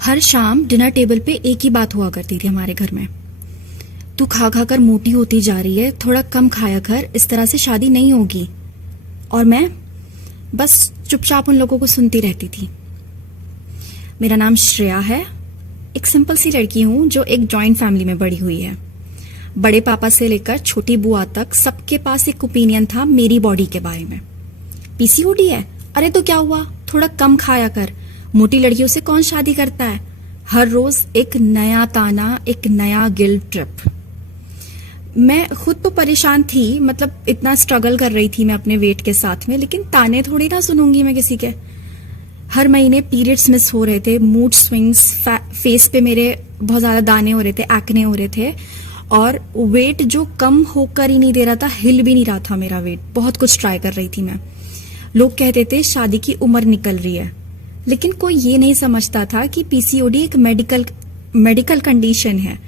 हर शाम dinner table पे एक ही बात हुआ करती थी हमारे घर में। तू खा खा कर मोटी होती जा रही है, थोड़ा कम खाया कर, इस तरह से शादी नहीं होगी। और मैं बस चुपचाप उन लोगों को सुनती रहती थी। मेरा नाम श्रेया है, एक सिंपल सी लड़की हूं जो एक जॉइंट फैमिली में बड़ी हुई है। बड़े पापा से लेकर छोटी बुआ तक सबके पास एक ओपिनियन था मेरी बॉडी के बारे में। पीसीओडी है, अरे तो क्या हुआ, थोड़ा कम खाया कर, मोटी लड़कियों से कौन शादी करता है। हर रोज एक नया ताना, एक नया गिल्ट ट्रिप। मैं खुद तो परेशान थी, मतलब इतना स्ट्रगल कर रही थी मैं अपने वेट के साथ में, लेकिन ताने थोड़ी ना सुनूंगी मैं किसी के। हर महीने पीरियड्स मिस हो रहे थे, मूड स्विंग्स, फेस पे मेरे बहुत ज्यादा दाने हो रहे थे, एक्ने हो रहे थे, और वेट जो कम होकर ही नहीं दे रहा था, हिल भी नहीं रहा था मेरा वेट। बहुत कुछ ट्राई कर रही थी मैं। लोग कहते थे शादी की उम्र निकल रही है, लेकिन कोई ये नहीं समझता था कि पीसीओडी एक मेडिकल कंडीशन है,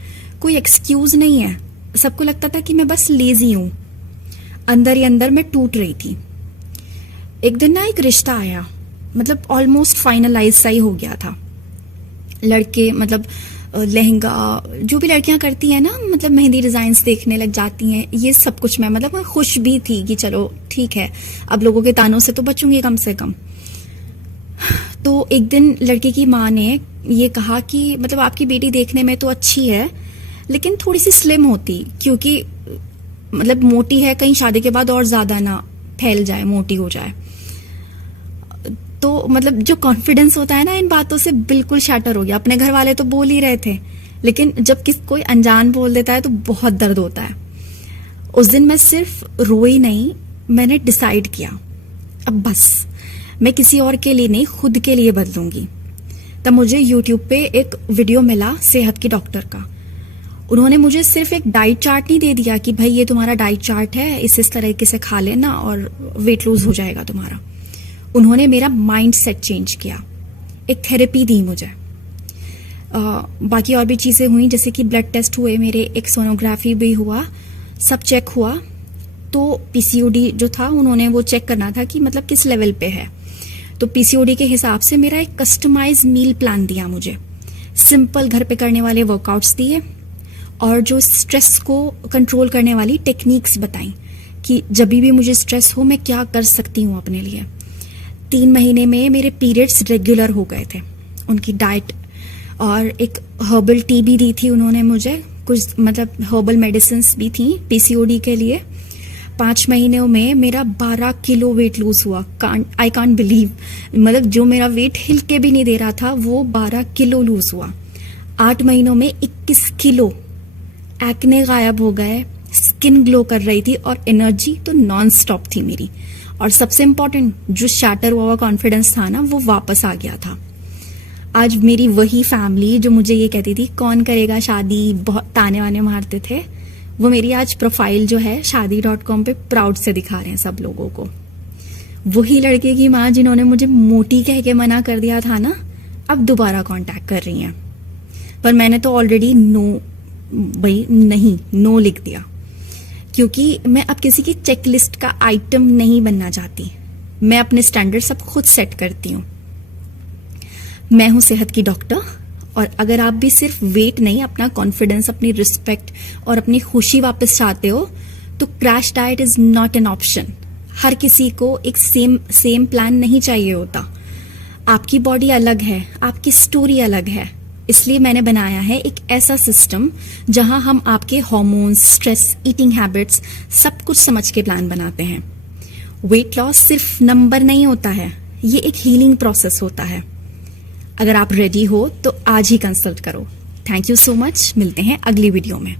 कोई एक्सक्यूज नहीं है। सबको लगता था कि मैं बस लेजी हूं। अंदर ही अंदर मैं टूट रही थी। एक दिन ना एक रिश्ता आया, मतलब ऑलमोस्ट फाइनलाइज सा ही हो गया था। लड़के मतलब लहंगा, जो भी लड़कियां करती हैं ना, मतलब मेहंदी डिजाइन्स देखने लग जाती हैं, ये सब कुछ मैं खुश भी थी कि चलो ठीक है, अब लोगों के तानों से तो बचूंगी कम से कम। तो एक दिन लड़के की माँ ने ये कहा कि मतलब आपकी बेटी देखने में तो अच्छी है, लेकिन थोड़ी सी स्लिम होती, क्योंकि मतलब मोटी है, कहीं शादी के बाद और ज्यादा ना फैल जाए, मोटी हो जाए। तो मतलब जो कॉन्फिडेंस होता है ना, इन बातों से बिल्कुल शैटर हो गया। अपने घर वाले तो बोल ही रहे थे, लेकिन जब कोई अनजान बोल देता है तो बहुत दर्द होता है। उस दिन मैं सिर्फ रोई नहीं, मैंने डिसाइड किया अब बस मैं किसी और के लिए नहीं, खुद के लिए बदलूंगी। तब मुझे यूट्यूब पे एक वीडियो मिला सेहत की डॉक्टर का। उन्होंने मुझे सिर्फ एक डाइट चार्ट नहीं दे दिया कि भाई ये तुम्हारा डाइट चार्ट है, इस तरीके से खा लेना और वेट लूज हो जाएगा तुम्हारा। उन्होंने मेरा माइंड सेट चेंज किया, एक थेरेपी दी मुझे। बाकी और भी चीजें हुई, जैसे कि ब्लड टेस्ट हुए मेरे, एक सोनोग्राफी भी हुआ, सब चेक हुआ। तो पीसीओडी जो था, उन्होंने वो चेक करना था कि मतलब किस लेवल पे है। तो पीसीओडी के हिसाब से मेरा एक कस्टमाइज मील प्लान दिया मुझे, सिंपल घर पे करने वाले वर्कआउट्स दिए, और जो स्ट्रेस को कंट्रोल करने वाली टेक्निक्स बताई कि जब भी मुझे स्ट्रेस हो मैं क्या कर सकती हूँ अपने लिए। 3 महीने में मेरे पीरियड्स रेगुलर हो गए थे। उनकी डाइट और एक हर्बल टी भी दी थी उन्होंने मुझे, कुछ मतलब हर्बल मेडिसिन भी थी पीसीओडी के लिए। 5 महीनों में मेरा 12 किलो वेट लूज हुआ। आई कांट बिलीव, मतलब जो मेरा वेट हिल के भी नहीं दे रहा था, वो 12 किलो लूज हुआ। 8 महीनों में 21 किलो। एक्ने गायब हो गए, स्किन ग्लो कर रही थी, और एनर्जी तो नॉन स्टॉप थी मेरी। और सबसे इम्पोर्टेंट, जो शैटर हुआ कॉन्फिडेंस था ना, वो वापस आ गया था। आज मेरी वही फैमिली जो मुझे ये कहती थी कौन करेगा शादी, बहुत ताने वाने मारते थे, वो मेरी आज प्रोफाइल जो है shaadi.com पे प्राउड से दिखा रहे हैं सब लोगों को। वही लड़के की माँ जिन्होंने मुझे मोटी कह के मना कर दिया था ना, अब दोबारा कांटेक्ट कर रही हैं। पर मैंने तो ऑलरेडी नो लिख दिया, क्योंकि मैं अब किसी की चेकलिस्ट का आइटम नहीं बनना चाहती। मैं अपने स्टैंडर्ड सब खुद सेट करती हूँ। मैं हूं सेहत की डॉक्टर, और अगर आप भी सिर्फ वेट नहीं, अपना कॉन्फिडेंस, अपनी रिस्पेक्ट और अपनी खुशी वापस चाहते हो, तो crash diet is not an option. हर किसी को एक सेम प्लान नहीं चाहिए होता। आपकी बॉडी अलग है, आपकी स्टोरी अलग है, इसलिए मैंने बनाया है एक ऐसा सिस्टम जहां हम आपके हार्मोन्स, स्ट्रेस, ईटिंग हैबिट्स सब कुछ समझ के प्लान बनाते हैं। वेट लॉस सिर्फ नंबर नहीं होता है, ये एक हीलिंग प्रोसेस होता है। अगर आप रेडी हो तो आज ही कंसल्ट करो। थैंक यू सो मच, मिलते हैं अगली वीडियो में।